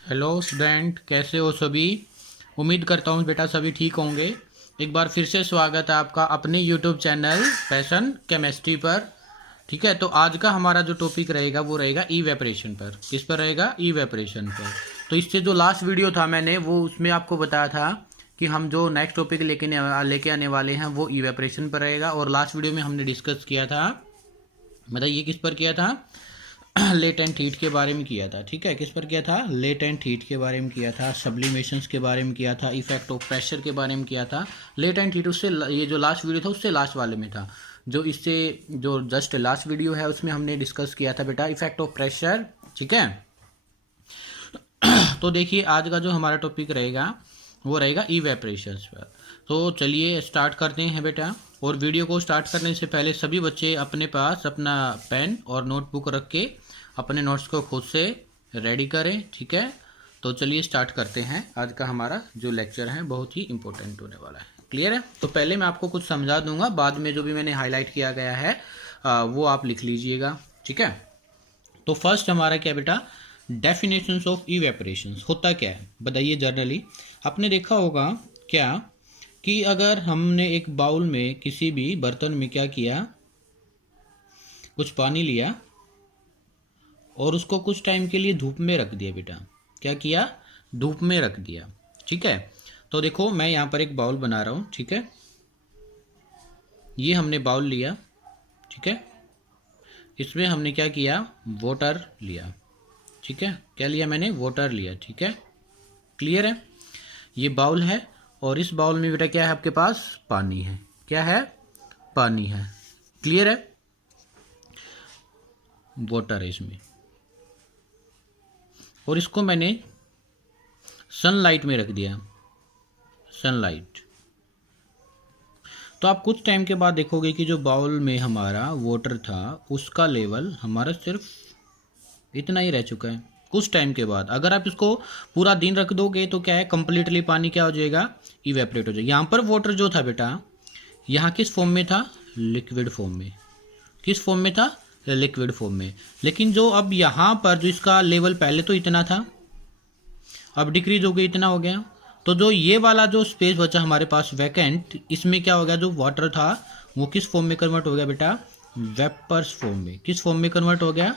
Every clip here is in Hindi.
हेलो स्टूडेंट, कैसे हो सभी। उम्मीद करता हूँ बेटा सभी ठीक होंगे। एक बार फिर से स्वागत है आपका अपने यूट्यूब चैनल पैशन केमिस्ट्री पर। ठीक है, तो आज का हमारा जो टॉपिक रहेगा वो रहेगा इवेपरेशन पर। किस पर रहेगा? इवेपरेशन पर। तो इससे जो लास्ट वीडियो था मैंने वो उसमें आपको बताया था कि हम जो नेक्स्ट टॉपिक लेके आने वाले हैं वो इवेपरेशन पर रहेगा। और लास्ट वीडियो में हमने डिस्कस किया था, मतलब ये किस पर किया था? लेटेंट हीट के बारे में किया था। ठीक है, किस पर किया था? लेटेंट हीट के बारे में किया था, सब्लिमेशंस के बारे में किया था, इफेक्ट ऑफ प्रेशर के बारे में किया था। लेटेंट हीट उससे ये जो लास्ट वीडियो था उससे लास्ट वाले में था। जो इससे जो जस्ट लास्ट वीडियो है उसमें हमने डिस्कस किया था बेटा इफेक्ट ऑफ प्रेशर। ठीक है, तो देखिए आज का जो हमारा टॉपिक रहेगा वो रहेगा इवेपरेशन पर। तो चलिए स्टार्ट करते हैं बेटा। और वीडियो को स्टार्ट करने से पहले सभी बच्चे अपने पास अपना पेन और नोटबुक रख के अपने नोट्स को खुद से रेडी करें। ठीक है, तो चलिए स्टार्ट करते हैं। आज का हमारा जो लेक्चर है बहुत ही इंपॉर्टेंट होने वाला है। क्लियर है? तो पहले मैं आपको कुछ समझा दूंगा, बाद में जो भी मैंने हाईलाइट किया गया है वो आप लिख लीजिएगा। ठीक है, तो फर्स्ट हमारा क्या बेटा? डेफिनेशंस ऑफ इवेपरेशंस होता क्या है बताइए। जनरली आपने देखा होगा क्या कि अगर हमने एक बाउल में किसी भी बर्तन में क्या किया, कुछ पानी लिया और उसको कुछ टाइम के लिए धूप में रख दिया बेटा। क्या किया? धूप में रख दिया। ठीक है, तो देखो मैं यहाँ पर एक बाउल बना रहा हूँ। ठीक है, ये हमने बाउल लिया। ठीक है, इसमें हमने क्या किया? वाटर लिया। ठीक है, क्या लिया मैंने? वाटर लिया। ठीक है, क्लियर है? ये बाउल है और इस बाउल में बेटा क्या है आपके पास? पानी है। क्या है? पानी है। क्लियर है? वाटर है इसमें और इसको मैंने सनलाइट में रख दिया। सनलाइट। तो आप कुछ टाइम के बाद देखोगे कि जो बाउल में हमारा वाटर था उसका लेवल हमारा सिर्फ इतना ही रह चुका है। कुछ टाइम के बाद अगर आप इसको पूरा दिन रख दोगे तो क्या है? कंप्लीटली पानी क्या हो जाएगा? इवेपरेट हो जाएगा। यहाँ पर वाटर जो था बेटा यहाँ किस फॉर्म में था? लिक्विड फॉर्म में। किस फॉर्म में था? लिक्विड फॉर्म में। लेकिन जो अब यहाँ पर जो इसका लेवल पहले तो इतना था, अब डिक्रीज हो गया, इतना हो गया। तो जो ये वाला जो स्पेस बचा हमारे पास वैकेंट, इसमें क्या हो गया? जो वाटर था वो किस फॉर्म में कन्वर्ट हो गया बेटा? वेपर्स फॉर्म में। किस फॉर्म में कन्वर्ट हो गया?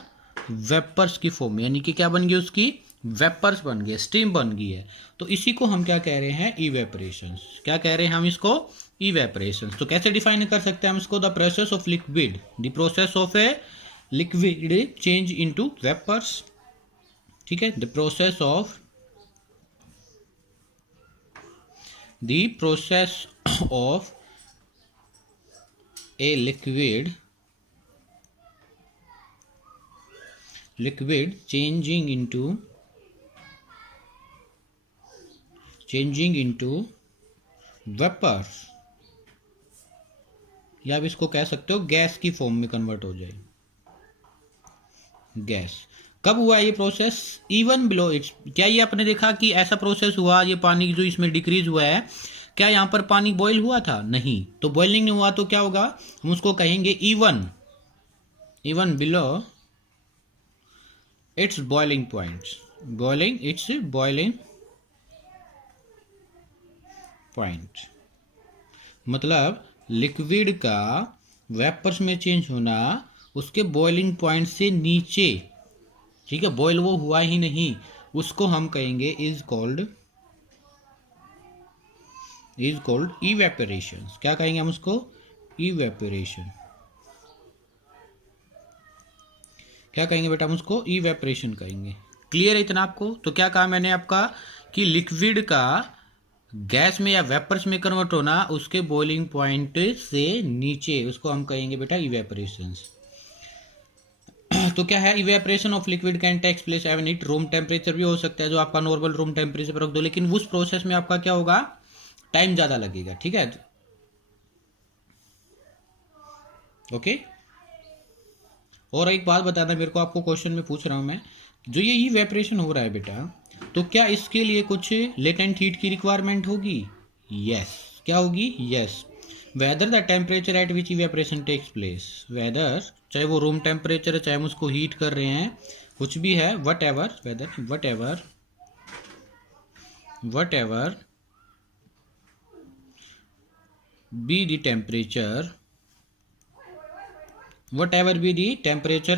वेपर्स की फॉर्म में। यानी कि क्या बन गई उसकी? वेपर्स बन गए, स्टीम बन गई है। तो इसी को हम क्या कह रहे हैं? इवेपरेशन। क्या कह रहे हैं हम इसको? इवेपरेशन। तो कैसे डिफाइन कर सकते हैं हम इसको? The process of liquid, the process of a liquid change into vapours. ठीक है, the process of the process of a liquid changing into vapors, या आप इसको कह सकते हो गैस की फॉर्म में कन्वर्ट हो जाए। गैस कब हुआ ये प्रोसेस? Even below it's. क्या ये आपने देखा कि ऐसा प्रोसेस हुआ, ये पानी जो इसमें डिक्रीज हुआ है, क्या यहाँ पर पानी बॉईल हुआ था? नहीं। तो बॉइलिंग नहीं हुआ तो क्या होगा? हम उसको कहेंगे even below it's boiling point. Boiling point मतलब लिक्विड का वेपर्स में चेंज होना उसके बॉइलिंग पॉइंट से नीचे। ठीक है, बॉयल वो हुआ ही नहीं, उसको हम कहेंगे इज कॉल्ड इवेपोरेशन। क्या कहेंगे हम उसको? इवेपोरेशन। क्या कहेंगे बेटा? हम उसको इवेपोरेशन कहेंगे। क्लियर है इतना आपको? तो क्या कहा मैंने आपका कि लिक्विड का गैस में या वेपर्स में कन्वर्ट होना उसके बॉइलिंग पॉइंट से नीचे, उसको हम कहेंगे बेटा इवेपोरेशन। तो क्या है? Evaporation of liquid can takes place even it, room temperature भी हो सकता है जो आपका नॉर्मल रूम टेम्परेचर पर रख दो, लेकिन उस प्रोसेस में आपका क्या होगा? टाइम ज्यादा लगेगा। ठीक है, ओके। और एक बात बताना मेरे को, आपको क्वेश्चन में पूछ रहा हूं मैं, जो ये इवेपरेशन हो रहा है बेटा, तो क्या इसके लिए कुछ लेटेंट हीट की रिक्वायरमेंट होगी? यस। क्या होगी? Yes. Whether the temperature at which evaporation takes place, whether चाहे वो रूम टेम्परेचर है, चाहे हम उसको हीट कर रहे हैं, कुछ भी है, what ever whatever be the temperature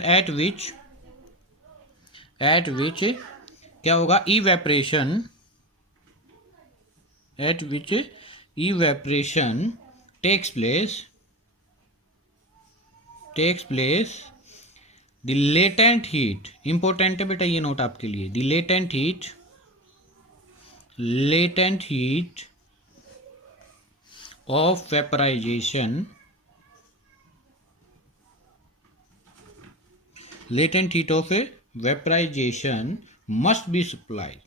at which क्या होगा, evaporation takes place, the latent heat, important है बेटा ये नोट आपके लिए, the latent heat of vaporization must be supplied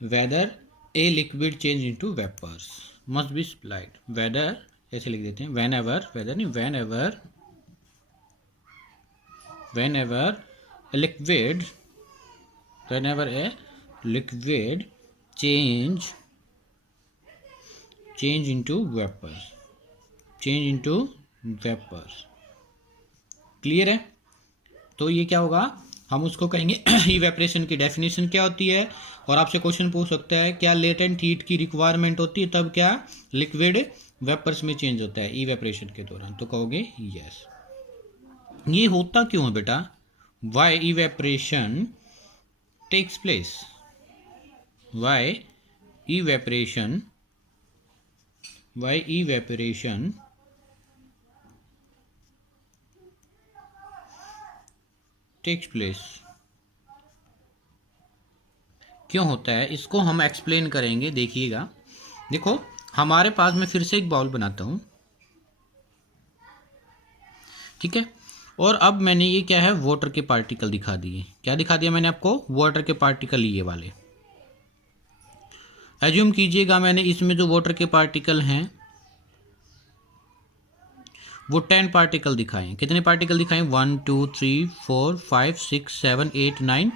whether a liquid change into vapors, must be supplied whether, ऐसे लिख देते हैं, whenever a liquid change into vapors, clear है। तो ये क्या होगा, हम उसको कहेंगे इवेपरेशन की डेफिनेशन क्या होती है, और आपसे क्वेश्चन पूछ सकता है क्या लेटेंट हीट की रिक्वायरमेंट होती है तब क्या लिक्विड वेपर्स में चेंज होता है इवेपरेशन के दौरान, तो कहोगे यस। ये होता क्यों है बेटा, why evaporation takes place, why evaporation takes place, क्यों होता है, इसको हम एक्सप्लेन करेंगे। देखिएगा, देखो हमारे पास, मैं फिर से एक बाउल बनाता हूं, ठीक है, और अब मैंने ये क्या है, वाटर के पार्टिकल दिखा दिए। क्या दिखा दिया मैंने आपको, वाटर के पार्टिकल, ये वाले। एज्यूम कीजिएगा मैंने इसमें जो वाटर के पार्टिकल हैं वो 10 पार्टिकल दिखाए। कितने पार्टिकल दिखाए, 1 2 3 4 5 6 7 8 9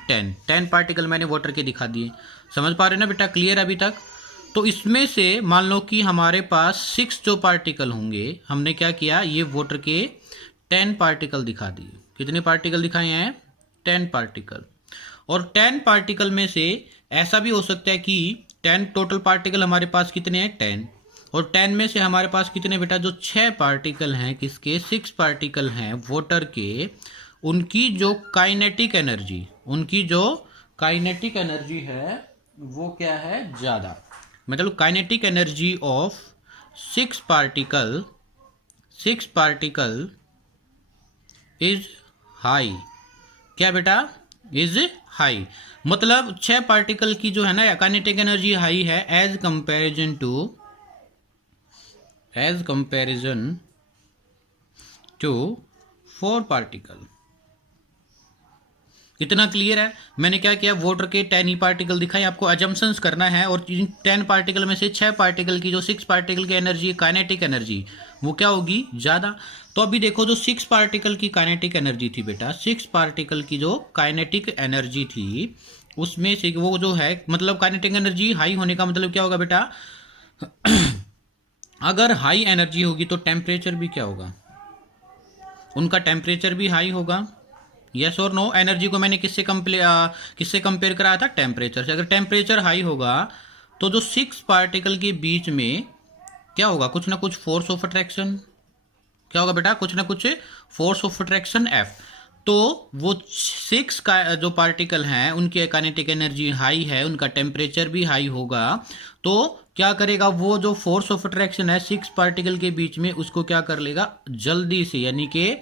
10 पार्टिकल मैंने वाटर के दिखा दिए। समझ पा रहे ना बेटा, क्लियर अभी तक। तो इसमें से मान लो कि हमारे पास 6 जो पार्टिकल होंगे, हमने क्या किया, ये वाटर के 10 पार्टिकल दिखा दिए। कितने पार्टिकल दिखाए हैं, 10 पार्टिकल। और 10 पार्टिकल में से ऐसा भी हो सकता है कि 10 टोटल पार्टिकल हमारे पास कितने हैं, 10, और 10 में से हमारे पास कितने बेटा, जो 6 पार्टिकल हैं, किसके, 6 पार्टिकल हैं वाटर के, उनकी जो काइनेटिक एनर्जी है वो क्या है, ज़्यादा। मतलब kinetic energy of 6 particle is high. क्या बेटा, इज हाई, मतलब 6 पार्टिकल की जो है ना काइनेटिक एनर्जी हाई है एज कंपैरिजन टू 4 पार्टिकल। इतना क्लियर है। मैंने क्या किया, वाटर के 10 ही पार्टिकल दिखाए, आपको अजम्पशंस करना है, और 10 पार्टिकल में से 6 पार्टिकल की जो 6 पार्टिकल की एनर्जी, काइनेटिक एनर्जी, वो क्या होगी, ज़्यादा। तो अभी देखो, जो 6 पार्टिकल की काइनेटिक एनर्जी थी बेटा, 6 पार्टिकल की जो काइनेटिक एनर्जी थी, उसमें से वो जो है, मतलब काइनेटिक एनर्जी हाई होने का मतलब क्या होगा बेटा, अगर हाई एनर्जी होगी तो टेम्परेचर भी क्या होगा, उनका टेम्परेचर भी हाई होगा। यस और नो। एनर्जी को मैंने किससे कंपेयर कराया था, टेम्परेचर से। अगर टेम्परेचर हाई होगा तो जो 6 पार्टिकल के बीच में क्या होगा, कुछ ना कुछ फोर्स ऑफ अट्रैक्शन, क्या होगा बेटा, कुछ ना कुछ फोर्स ऑफ अट्रैक्शन F। तो वो 6 का जो पार्टिकल हैं उनकी काइनेटिक एनर्जी हाई है, उनका टेम्परेचर भी हाई होगा, तो क्या करेगा, वो जो फोर्स ऑफ अट्रैक्शन है 6 पार्टिकल के बीच में, उसको क्या कर लेगा, जल्दी से, यानी कि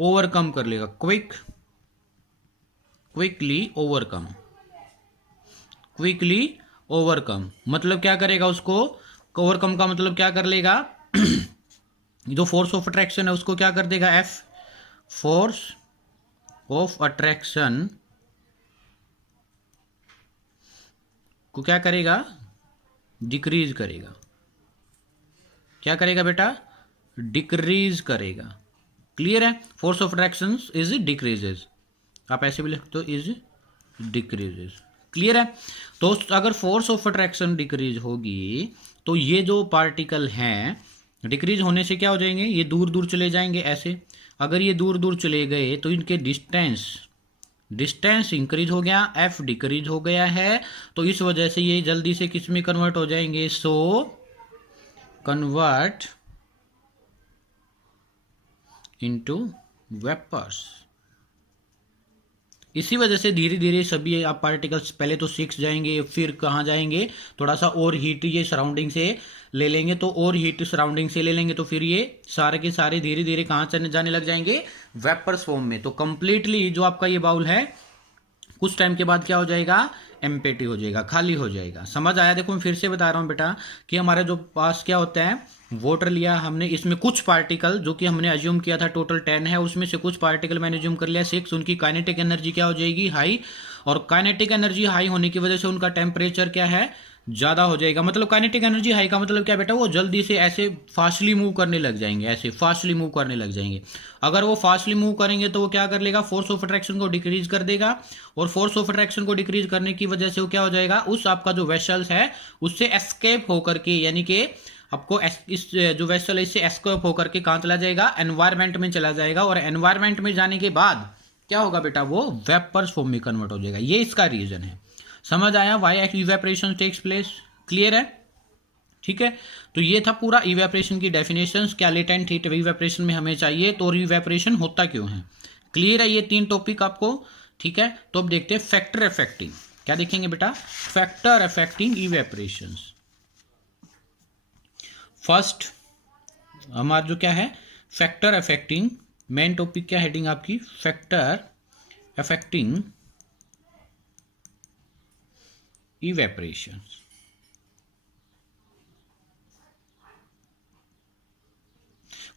ओवरकम कर लेगा, क्विकली ओवरकम। मतलब क्या करेगा, उसको ओवरकम का मतलब क्या कर लेगा जो फोर्स ऑफ अट्रैक्शन है उसको क्या कर देगा, F, फोर्स ऑफ अट्रैक्शन को क्या करेगा, डिक्रीज करेगा। क्या करेगा बेटा, डिक्रीज करेगा। क्लियर है, force of attraction is decreases, आप ऐसे भी लिख दो, इज डिक्रीजेज। क्लियर है। तो अगर फोर्स ऑफ अट्रैक्शन डिक्रीज होगी तो ये जो पार्टिकल हैं डिक्रीज होने से क्या हो जाएंगे, ये दूर दूर चले जाएंगे ऐसे। अगर ये दूर दूर चले गए तो इनके डिस्टेंस इंक्रीज हो गया, एफ डिक्रीज हो गया है, तो इस वजह से ये जल्दी से किस में कन्वर्ट हो जाएंगे, सो कन्वर्ट इनटू वेपर्स। इसी वजह से धीरे धीरे सभी आप पार्टिकल्स पहले तो 6 जाएंगे, फिर कहाँ जाएंगे, थोड़ा सा और हीट ये सराउंडिंग से ले लेंगे, तो और हीट सराउंडिंग से ले लेंगे, तो फिर ये सारे के सारे धीरे धीरे कहाँ जाने लग जाएंगे, वेपर्स फॉर्म में। तो कंप्लीटली जो आपका ये बाउल है कुछ टाइम के बाद क्या हो जाएगा, एम्प्टी हो जाएगा, खाली हो जाएगा। समझ आया? देखो मैं फिर से बता रहा हूँ बेटा कि हमारे जो पास क्या होता है, वाटर लिया हमने, इसमें कुछ पार्टिकल जो कि हमने अज्यूम किया था टोटल 10 है, उसमें से कुछ पार्टिकल मैंने अज्यूम कर लिया 6, उनकी काइनेटिक एनर्जी क्या हो जाएगी, हाई, और काइनेटिक एनर्जी हाई होने की वजह से उनका टेम्परेचर क्या है, ज़्यादा हो जाएगा। मतलब काइनेटिक एनर्जी हाई का मतलब क्या बेटा, वो जल्दी से ऐसे फास्टली मूव करने लग जाएंगे, ऐसे फास्टली मूव करने लग जाएंगे। अगर वो फास्टली मूव करेंगे तो वो क्या कर लेगा, फोर्स ऑफ अट्रैक्शन को डिक्रीज कर देगा, और फोर्स ऑफ अट्रैक्शन को डिक्रीज करने की वजह से वो क्या हो जाएगा, उस आपका जो वेसल्स है उससे एस्केप होकर के, यानी कि आपको इस जो वेसल है इससे एस्केप होकर के कहाँ चला जाएगा, एनवायरमेंट में चला जाएगा, और एनवायरमेंट में जाने के बाद क्या होगा बेटा, वो वेपर्स फॉर्म में कन्वर्ट हो जाएगा। ये इसका रीजन है। समझ आया why evaporation takes place? Clear है? ठीक है, तो ये था पूरा इवेपोरेशन की डेफिनेशंस, क्या लेटेंट हीट इवेपोरेशन में हमें चाहिए, तो इवेपोरेशन होता क्यों है। क्लियर है ये 3 टॉपिक आपको? ठीक है, तो अब देखते हैं फैक्टर अफेक्टिंग। क्या देखेंगे बेटा, फैक्टर अफेक्टिंग इवेपोरेशन। फर्स्ट हमारा जो क्या है, फैक्टर अफेक्टिंग, मेन टॉपिक क्या हेडिंग आपकी, फैक्टर अफेक्टिंग इवेपोरेशन।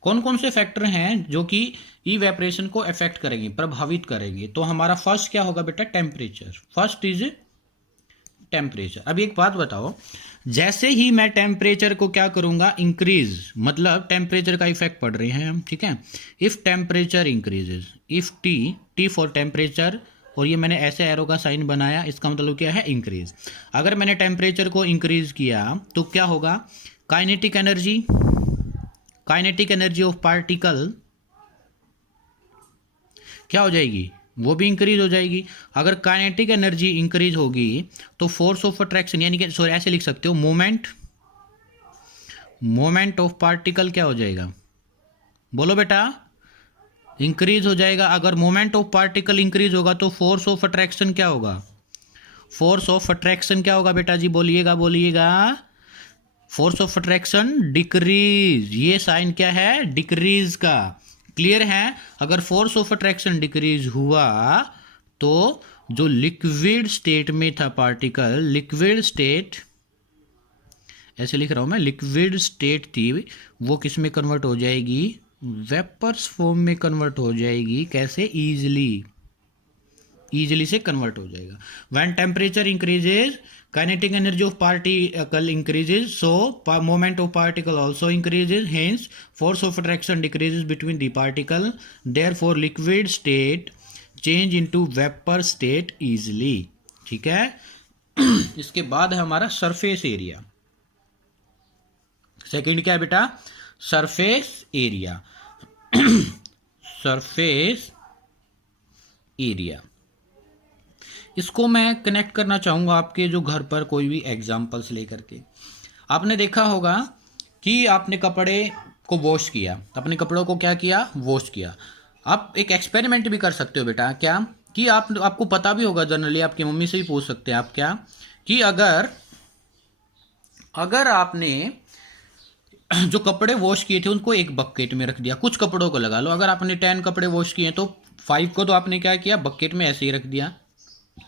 कौन कौन से फैक्टर हैं जो कि इवेपोरेशन को अफेक्ट करेंगे, प्रभावित करेंगे। तो हमारा फर्स्ट क्या होगा बेटा, टेम्परेचर। First is temperature. अब एक बात बताओ, जैसे ही मैं टेम्परेचर को क्या करूंगा, इंक्रीज, मतलब टेम्परेचर का इफेक्ट पड़ रहे हैं हम, ठीक है। If temperature increases, if T for temperature, और ये मैंने ऐसे एरो का साइन बनाया, इसका मतलब क्या है, इंक्रीज। अगर मैंने टेम्परेचर को इंक्रीज किया तो क्या होगा, काइनेटिक एनर्जी ऑफ पार्टिकल क्या हो जाएगी, वो भी इंक्रीज हो जाएगी। अगर काइनेटिक एनर्जी इंक्रीज होगी तो फोर्स ऑफ अट्रैक्शन, यानी कि सॉरी ऐसे लिख सकते हो, मोमेंट ऑफ पार्टिकल क्या हो जाएगा, बोलो बेटा, इंक्रीज हो जाएगा। अगर मोमेंट ऑफ पार्टिकल इंक्रीज होगा तो फोर्स ऑफ अट्रैक्शन क्या होगा, फोर्स ऑफ अट्रैक्शन क्या होगा बेटा जी, बोलिएगा, फोर्स ऑफ अट्रैक्शन डिक्रीज। ये साइन क्या है, डिक्रीज का। क्लियर है? अगर फोर्स ऑफ अट्रैक्शन डिक्रीज हुआ तो जो लिक्विड स्टेट में था पार्टिकल, लिक्विड स्टेट, ऐसे लिख रहा हूं मैं, लिक्विड स्टेट थी, वो किस में कन्वर्ट हो जाएगी, वेपर्स फॉर्म में कन्वर्ट हो जाएगी। कैसे, इजीली से कन्वर्ट हो जाएगा। When temperature increases, kinetic energy of particle increases, so moment of particle also increases, hence force of attraction decreases between the particle, therefore liquid state change into vapor state easily। ठीक है। इसके बाद है हमारा सरफेस एरिया। सेकंड क्या है बेटा, सरफेस एरिया। सरफेस एरिया, इसको मैं कनेक्ट करना चाहूँगा आपके जो घर पर कोई भी एग्जाम्पल्स लेकर के। आपने देखा होगा कि आपने कपड़े को वॉश किया, अपने कपड़ों को क्या किया, वॉश किया। आप एक एक्सपेरिमेंट भी कर सकते हो बेटा, क्या कि आपको पता भी होगा, जनरली आपकी मम्मी से भी पूछ सकते हैं आप, क्या कि अगर आपने जो कपड़े वॉश किए थे उनको एक बकेट में रख दिया, कुछ कपड़ों को लगा लो, अगर आपने 10 कपड़े वॉश किए तो 5 को तो आपने क्या किया, बकेट में ऐसे ही रख दिया,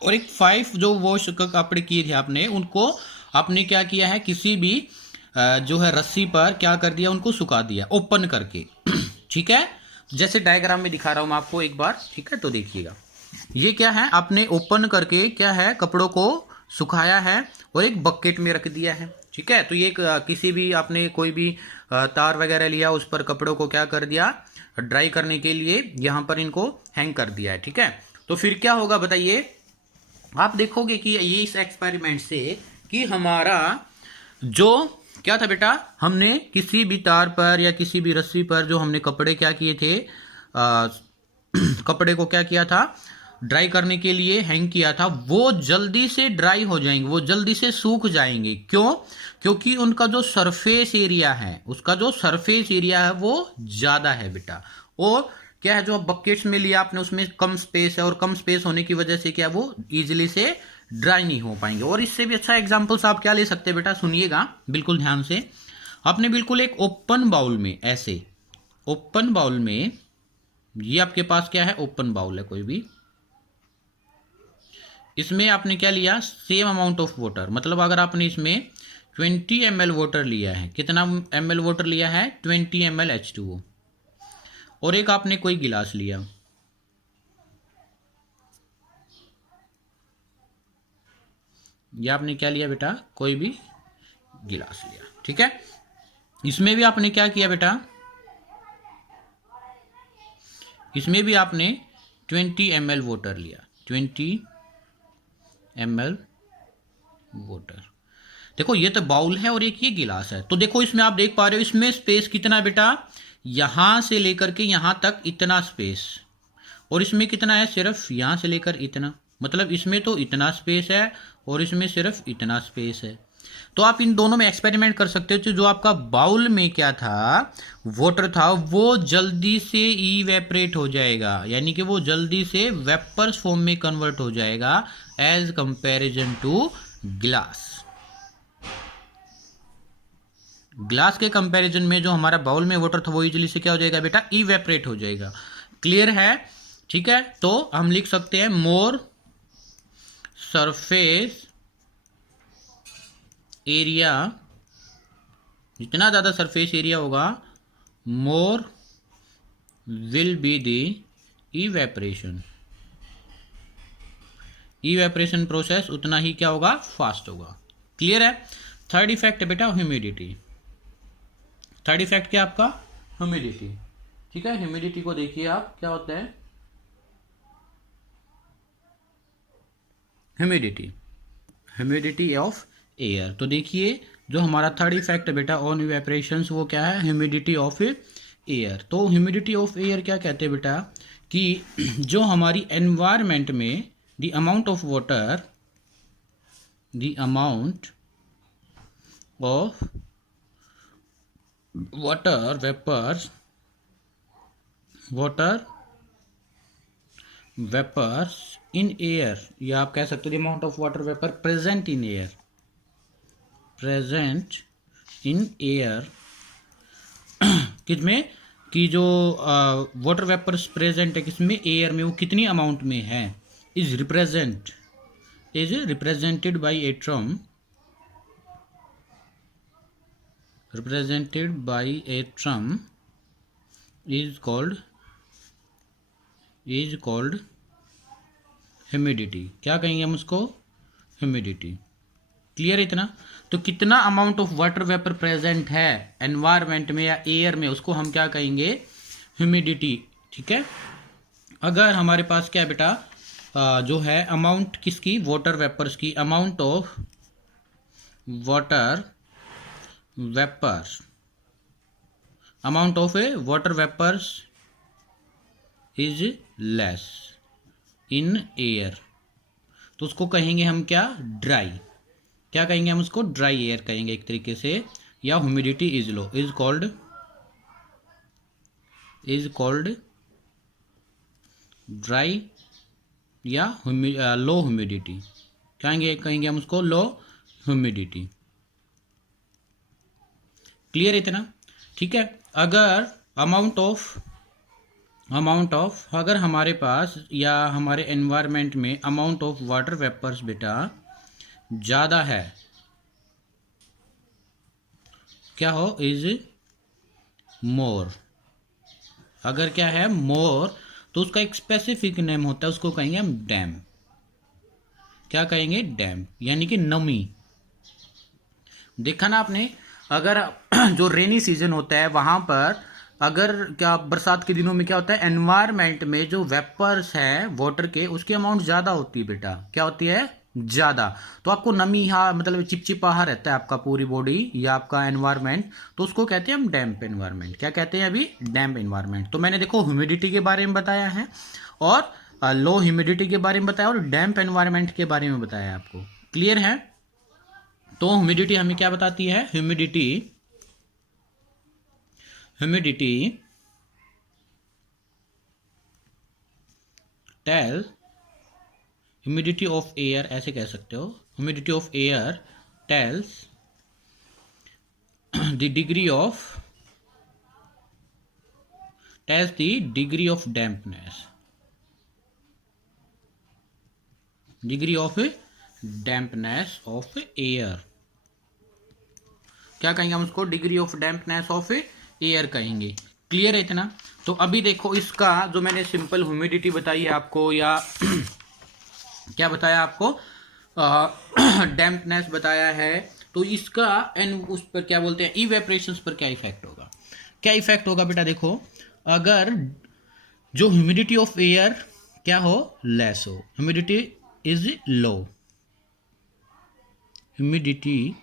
और एक 5 जो वॉश कपड़े किए थे आपने, उनको आपने क्या किया है, किसी भी जो है रस्सी पर क्या कर दिया, उनको सुखा दिया ओपन करके। ठीक है, जैसे डायग्राम में दिखा रहा हूं मैं आपको एक बार, ठीक है, तो देखिएगा, ये क्या है, आपने ओपन करके क्या है, कपड़ों को सुखाया है और एक बकेट में रख दिया है। ठीक है, तो ये किसी भी आपने कोई भी तार वगैरह लिया, उस पर कपड़ों को क्या कर दिया, ड्राई करने के लिए यहाँ पर इनको हैंग कर दिया है। ठीक है, तो फिर क्या होगा बताइए, आप देखोगे कि ये इस एक्सपेरिमेंट से कि हमारा जो क्या था बेटा, हमने किसी भी तार पर या किसी भी रस्सी पर जो हमने कपड़े क्या किए थे, कपड़े को क्या किया था, ड्राई करने के लिए हैंग किया था, वो जल्दी से ड्राई हो जाएंगे, वो जल्दी से सूख जाएंगे। क्यों? क्योंकि उनका जो सरफेस एरिया है, उसका जो सरफेस एरिया है वो ज़्यादा है बेटा। और क्या है, जो बकेट्स में लिया आपने उसमें कम स्पेस है, और कम स्पेस होने की वजह से क्या, वो इजीली से ड्राई नहीं हो पाएंगे। और इससे भी अच्छा एग्जाम्पल्स आप क्या ले सकते हैं बेटा, सुनिएगा बिल्कुल ध्यान से। आपने बिल्कुल एक ओपन बाउल में, ऐसे ओपन बाउल में, ये आपके पास क्या है, ओपन बाउल है कोई भी, इसमें आपने क्या लिया, सेम अमाउंट ऑफ वाटर, मतलब अगर आपने इसमें 20 ml वाटर लिया है, कितना ml वाटर लिया है, 20 ml H2O, और एक आपने कोई गिलास लिया, ये आपने क्या लिया बेटा, कोई भी गिलास लिया, ठीक है। इसमें भी आपने क्या किया बेटा, इसमें भी आपने 20 ml वाटर लिया, 20 ml वाटर। देखो ये तो बाउल है और एक ये गिलास है, तो देखो इसमें आप देख पा रहे हो, इसमें स्पेस कितना है बेटा, यहां से लेकर के यहां तक इतना स्पेस, और इसमें कितना है, सिर्फ यहां से लेकर इतना, मतलब इसमें तो इतना स्पेस है और इसमें सिर्फ इतना स्पेस है। तो आप इन दोनों में एक्सपेरिमेंट कर सकते हो। तो जो आपका बाउल में क्या था, वाटर था, वो जल्दी से इवेपरेट हो जाएगा, यानी कि वो जल्दी से वेपर्स फॉर्म में कन्वर्ट हो जाएगा as comparison to glass. Glass के कंपैरिजन में जो हमारा बाउल में वाटर था वो इजीली से क्या हो जाएगा बेटा, इवेपरेट हो जाएगा। क्लियर है? ठीक है, तो हम लिख सकते हैं मोर सरफेस एरिया, जितना ज़्यादा सरफेस एरिया होगा more will be the evaporation, evaporation process उतना ही क्या होगा, फास्ट होगा। क्लियर है? थर्ड इफेक्ट है बेटा ह्यूमिडिटी। थर्ड इफेक्ट क्या आपका, ह्यूमिडिटी। ठीक है, ह्यूमिडिटी को देखिए आप, क्या होता है ह्यूमिडिटी, ह्यूमिडिटी ऑफ एयर। तो देखिए जो हमारा थर्ड इफेक्ट है बेटा ऑन इवेपरेशंस, वो क्या है, ह्यूमिडिटी ऑफ एयर। तो ह्यूमिडिटी ऑफ एयर क्या कहते हैं बेटा, कि जो हमारी एनवायरमेंट में the amount of water, the amount of water vapours, water vapours in air, या आप कह सकते हो the amount of water vapour present in air, present in air, किसमें, कि जो वाटर वेपर्स प्रेजेंट है किसमें, एयर में, वो कितनी अमाउंट में है, is represented by a term, represented by a term is called humidity. क्या कहेंगे हम उसको, ह्यूमिडिटी। क्लियर इतना? तो कितना amount of water vapour present है एनवायरमेंट में या एयर में, उसको हम क्या कहेंगे, ह्यूमिडिटी। ठीक है, अगर हमारे पास क्या है बेटा, जो है अमाउंट किसकी, वाटर वेपर्स की, amount of water vapours, amount of a water vapours is less in air, तो उसको कहेंगे हम क्या, ड्राई। क्या कहेंगे हम उसको, ड्राई एयर कहेंगे एक तरीके से, या humidity is low, is called dry या लो ह्यूमिडिटी। कहेंगे हम उसको लो ह्यूमिडिटी। क्लियर इतना? ठीक है, अगर अमाउंट ऑफ अगर हमारे पास या हमारे एनवायरनमेंट में अमाउंट ऑफ वाटर वेपर्स बेटा ज़्यादा है, क्या हो, इज मोर। अगर क्या है, मोर, तो उसका एक स्पेसिफिक नेम होता है, उसको कहेंगे हम डैम। क्या कहेंगे, डैम, यानी कि नमी। देखा ना आपने, अगर जो रेनी सीजन होता है वहां पर, अगर क्या बरसात के दिनों में क्या होता है, एनवायरनमेंट में जो वेपर्स हैं वाटर के, उसकी अमाउंट ज़्यादा होती है बेटा। क्या होती है, ज़्यादा, तो आपको नमी यहाँ मतलब चिपचिपाहा रहता है आपका पूरी बॉडी या आपका एनवायरनमेंट, तो उसको कहते हैं हम डैम्प एनवायरनमेंट। क्या कहते हैं अभी? डैम्प एनवायरनमेंट। तो मैंने देखो ह्यूमिडिटी के बारे में बताया है और लो ह्यूमिडिटी के बारे में बताया और डैम्प एनवायरनमेंट के बारे में बताया आपको। क्लियर है? तो ह्यूमिडिटी हमें क्या बताती है? Humidity tell humidity of air, ऐसे कह सकते हो, humidity of air tells the degree of dampness, degree of dampness of air. क्या कहेंगे हम उसको? Degree of dampness of air कहेंगे। क्लियर है इतना? तो अभी देखो इसका जो मैंने सिंपल ह्यूमिडिटी बताई है आपको, या क्या बताया आपको, डैम्पनेस बताया है, तो इसका उस पर क्या बोलते हैं, इवेपरेशंस पर क्या इफेक्ट होगा? क्या इफेक्ट होगा बेटा? देखो, अगर जो ह्यूमिडिटी ऑफ एयर क्या हो? लेस हो, humidity is low, humidity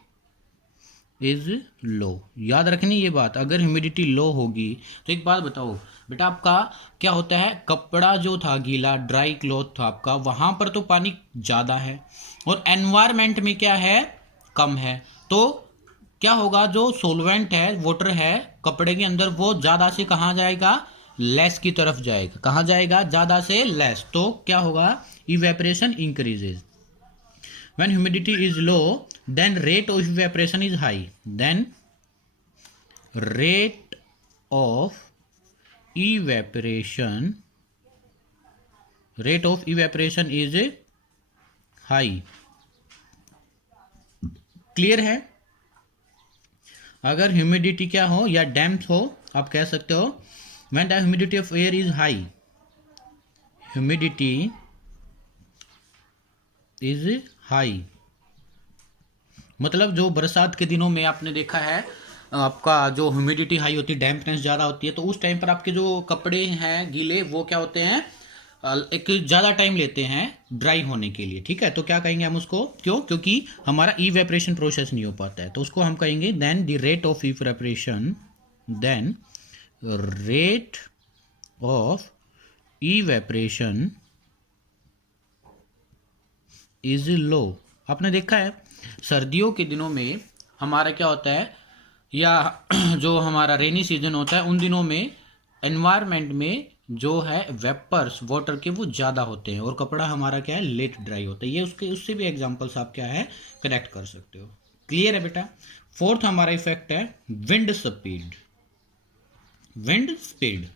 is low. याद रखनी ये बात, अगर ह्यूमिडिटी लो होगी तो एक बात बताओ बेटा, आपका क्या होता है, कपड़ा जो था गीला, ड्राई क्लॉथ था आपका, वहां पर तो पानी ज़्यादा है और एनवायरमेंट में क्या है? कम है। तो क्या होगा, जो सोलवेंट है, वाटर है कपड़े के अंदर, वो ज़्यादा से कहाँ जाएगा? लेस की तरफ जाएगा। कहाँ जाएगा? ज़्यादा से लेस। तो क्या होगा? Evaporation increases. When humidity is low, then rate of evaporation is high. Then rate of evaporation is high. Clear है? अगर ह्यूमिडिटी क्या हो या डैम्प हो, आप कह सकते हो when the humidity of air is high, humidity is high, मतलब जो बरसात के दिनों में आपने देखा है आपका जो ह्यूमिडिटी हाई होती है, डैम्पनेस ज़्यादा होती है, तो उस टाइम पर आपके जो कपड़े हैं गीले, वो क्या होते हैं, एक ज़्यादा टाइम लेते हैं ड्राई होने के लिए। ठीक है, तो क्या कहेंगे हम उसको? क्यों? क्योंकि हमारा इवेपरेशन प्रोसेस नहीं हो पाता है, तो उसको हम कहेंगे then the rate of evaporation, then rate of evaporation is low. आपने देखा है सर्दियों के दिनों में हमारा क्या होता है, या जो हमारा रेनी सीजन होता है, उन दिनों में एनवायरनमेंट में जो है वेपर्स वाटर के वो ज़्यादा होते हैं और कपड़ा हमारा क्या है, लेट ड्राई होता है। ये उससे भी एग्जांपल्स आप क्या है कनेक्ट कर सकते हो। क्लियर है बेटा? फोर्थ हमारा इफेक्ट है विंड स्पीड। विंड स्पीड,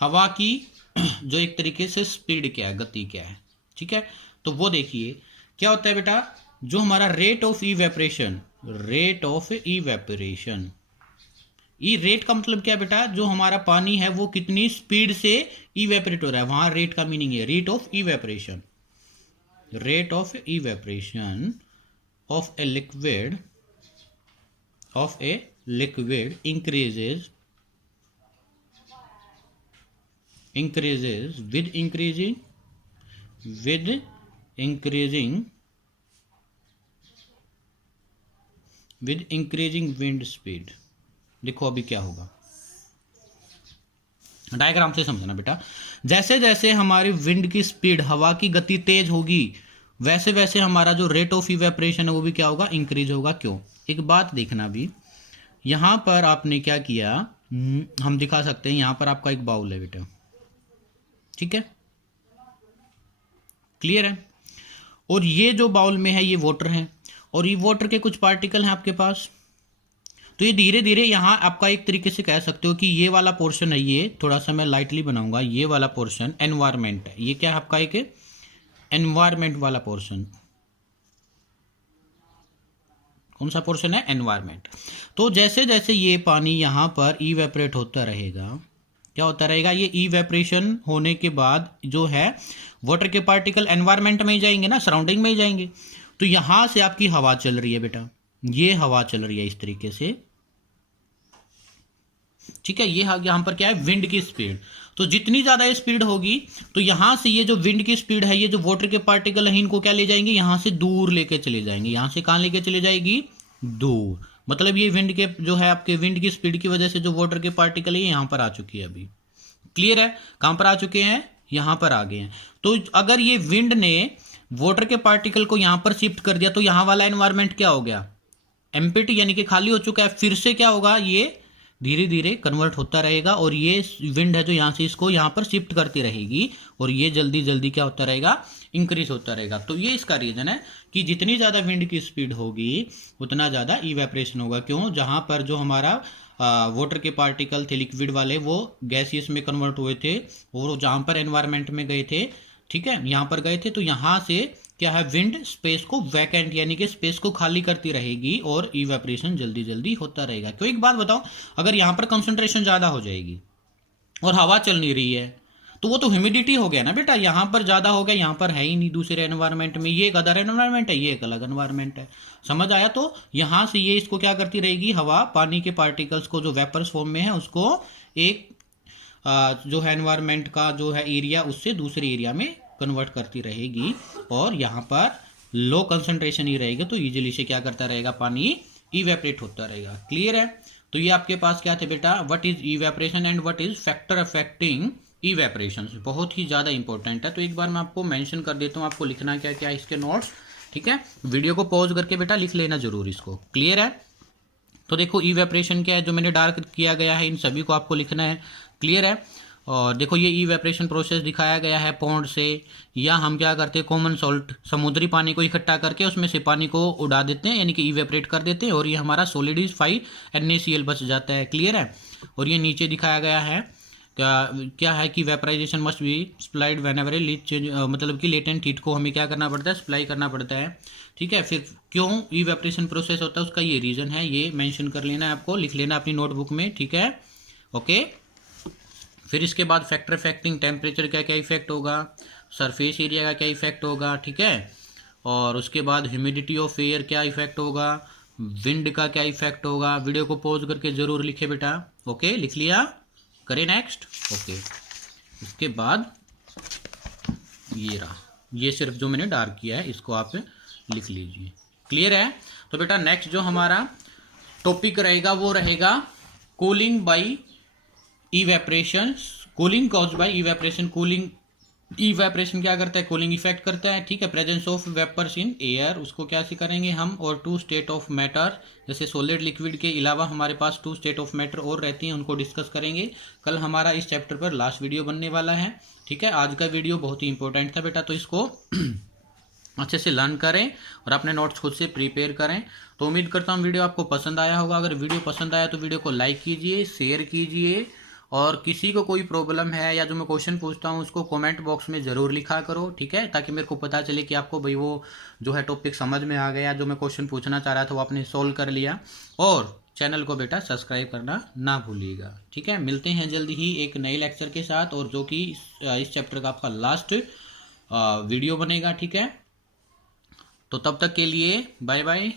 हवा की जो एक तरीके से स्पीड क्या है, गति क्या है। ठीक है, तो वो देखिए क्या होता है बेटा, जो हमारा rate of evaporation, rate of evaporation, E rate का मतलब क्या है बेटा, जो हमारा पानी है वो कितनी स्पीड से इवेपरेट हो रहा है, वहां रेट का मीनिंग है rate of evaporation. Rate of evaporation of a liquid, increases with increasing wind speed। देखो अभी क्या होगा, डायग्राम से समझना बेटा। जैसे जैसे हमारी विंड की स्पीड, हवा की गति तेज होगी, वैसे वैसे हमारा जो रेट ऑफ इवेपरेशन है वो भी क्या होगा, इंक्रीज होगा। क्यों? एक बात देखना भी, यहां पर आपने क्या किया, हम दिखा सकते हैं, यहां पर आपका एक बाउल है बेटा, ठीक है, क्लियर है, और ये जो बाउल में है ये वाटर है, और ये वाटर के कुछ पार्टिकल हैं आपके पास। तो ये धीरे धीरे यहाँ आपका एक तरीके से कह सकते हो कि ये वाला पोर्शन है, ये थोड़ा सा मैं लाइटली बनाऊंगा, ये वाला पोर्शन एनवायरमेंट है। ये क्या है आपका, एक एनवायरमेंट वाला पोर्शन। कौन सा पोर्शन है? एनवायरमेंट। तो जैसे जैसे ये पानी यहाँ पर इवेपरेट होता रहेगा, क्या होता रहेगा, ये इवेपरेशन होने के बाद जो है वाटर के पार्टिकल एनवायरमेंट में ही जाएंगे ना, सराउंडिंग में ही जाएंगे। तो यहां से आपकी हवा चल रही है बेटा, ये हवा चल रही है इस तरीके से, ठीक है। ये यहाँ पर क्या है, विंड की स्पीड। तो जितनी ज्यादा स्पीड होगी तो यहां से ये जो विंड की स्पीड है, ये जो वाटर के पार्टिकल है इनको क्या ले जाएंगे, यहां से दूर लेके चले जाएंगे। यहां से कहां लेके चले जाएगी, दूर। मतलब ये विंड के जो है आपके विंड की स्पीड की वजह से जो वाटर के पार्टिकल है यहां पर आ चुकी है अभी। क्लियर है, कहां पर आ चुके हैं, यहां पर आ गए हैं। तो अगर ये विंड ने वाटर के पार्टिकल को यहां पर शिफ्ट कर दिया तो यहां वाला एनवायरमेंट क्या हो गया, एम्प्टी, यानी कि खाली हो चुका है। फिर से क्या होगा, ये धीरे धीरे कन्वर्ट होता रहेगा और ये विंड है जो यहाँ से इसको यहाँ पर शिफ्ट करती रहेगी और ये जल्दी जल्दी क्या होता रहेगा, इंक्रीज होता रहेगा। तो ये इसका रीजन है कि जितनी ज़्यादा विंड की स्पीड होगी उतना ज़्यादा इवेपरेशन होगा। क्यों, जहाँ पर जो हमारा वाटर के पार्टिकल थे लिक्विड वाले वो गैसियस में कन्वर्ट हुए थे और जहाँ पर एनवायरमेंट में गए थे, ठीक है, यहाँ पर गए थे, तो यहाँ से क्या है, विंड स्पेस को वैकेंट यानी कि स्पेस को खाली करती रहेगी और इवेपरेशन जल्दी जल्दी होता रहेगा। क्यों, एक बात बताओ, अगर यहाँ पर कंसंट्रेशन ज़्यादा हो जाएगी और हवा चल नहीं रही है तो वो तो ह्यूमिडिटी हो गया ना बेटा, यहाँ पर ज़्यादा हो गया, यहाँ पर है ही नहीं दूसरे एनवायरमेंट में, ये एक अदर एनवायरमेंट है, ये एक अलग एनवायरमेंट है। समझ आया। तो यहाँ से ये इसको क्या करती रहेगी, हवा पानी के पार्टिकल्स को जो वेपर्स फॉर्म में है उसको एक जो है एनवायरमेंट का जो है एरिया उससे दूसरे एरिया में कन्वर्ट करती रहेगी और यहाँ पर लो कंसंट्रेशन ही रहेगा तो इजीली से क्या करता रहेगा, पानी इवेपरेट होता रहेगा। क्लियर है। तो ये आपके पास क्या थे बेटा, what is evaporation and what is factor affecting evaporation, बहुत ही ज़्यादा इंपॉर्टेंट है। तो एक बार मैं आपको मेंशन कर देता हूँ, आपको लिखना क्या क्या है इसके नोट्स, ठीक है। वीडियो को पॉज करके बेटा लिख लेना जरूर इसको। क्लियर है। तो देखो इवेपरेशन क्या है, जो मैंने डार्क किया गया है इन सभी को आपको लिखना है। क्लियर है। और देखो ये इवेपरेशन प्रोसेस दिखाया गया है पॉन्ड से, या हम क्या करते हैं, कॉमन सॉल्ट समुद्री पानी को इकट्ठा करके उसमें से पानी को उड़ा देते हैं यानी कि इवेपरेट कर देते हैं और ये हमारा सोलिडिफाई NaCl बच जाता है। क्लियर है। और ये नीचे दिखाया गया है क्या है कि vaporization must be supplied whenever leach change, मतलब कि लेटेंट हीट को हमें क्या करना पड़ता है, सप्लाई करना पड़ता है। ठीक है। फिर क्यों इवेपरेशन प्रोसेस होता है उसका ये रीजन है, ये मेंशन कर लेना है आपको, लिख लेना अपनी नोटबुक में। ठीक है, ओके। फिर इसके बाद फैक्टर अफेक्टिंग टेम्परेचर का क्या इफेक्ट होगा, सरफेस एरिया का क्या इफेक्ट होगा, ठीक है। और उसके बाद ह्यूमिडिटी ऑफ एयर क्या इफेक्ट होगा, विंड का क्या इफेक्ट होगा। वीडियो को पॉज करके जरूर लिखे बेटा। ओके, लिख लिया, करें नेक्स्ट। ओके, इसके बाद ये रहा, ये सिर्फ जो मैंने डार्क किया है इसको आप लिख लीजिए। क्लियर है। तो बेटा नेक्स्ट जो हमारा टॉपिक रहेगा वो रहेगा cooling by evaporation, cooling caused by evaporation. Cooling, evaporation क्या करता है, कूलिंग इफेक्ट करता है। ठीक है। Presence of vapours in air, उसको क्या करेंगे हम। और टू स्टेट ऑफ मैटर, जैसे सॉलिड लिक्विड के अलावा हमारे पास टू स्टेट ऑफ मैटर और रहती हैं, उनको डिस्कस करेंगे। कल हमारा इस चैप्टर पर लास्ट वीडियो बनने वाला है। ठीक है। आज का वीडियो बहुत ही इंपॉर्टेंट था बेटा, तो इसको अच्छे से लर्न करें और अपने नोट्स खुद से प्रिपेयर करें। तो उम्मीद करता हूँ वीडियो आपको पसंद आया होगा। अगर वीडियो पसंद आया तो वीडियो को लाइक कीजिए, शेयर कीजिए, और किसी को कोई प्रॉब्लम है या जो मैं क्वेश्चन पूछता हूँ उसको कमेंट बॉक्स में ज़रूर लिखा करो। ठीक है, ताकि मेरे को पता चले कि आपको भाई वो जो है टॉपिक समझ में आ गया, जो मैं क्वेश्चन पूछना चाह रहा था वो आपने सोल्व कर लिया। और चैनल को बेटा सब्सक्राइब करना ना भूलिएगा। ठीक है, मिलते हैं जल्दी ही एक नए लेक्चर के साथ, और जो कि इस चैप्टर का आपका लास्ट वीडियो बनेगा। ठीक है, तो तब तक के लिए बाय बाय।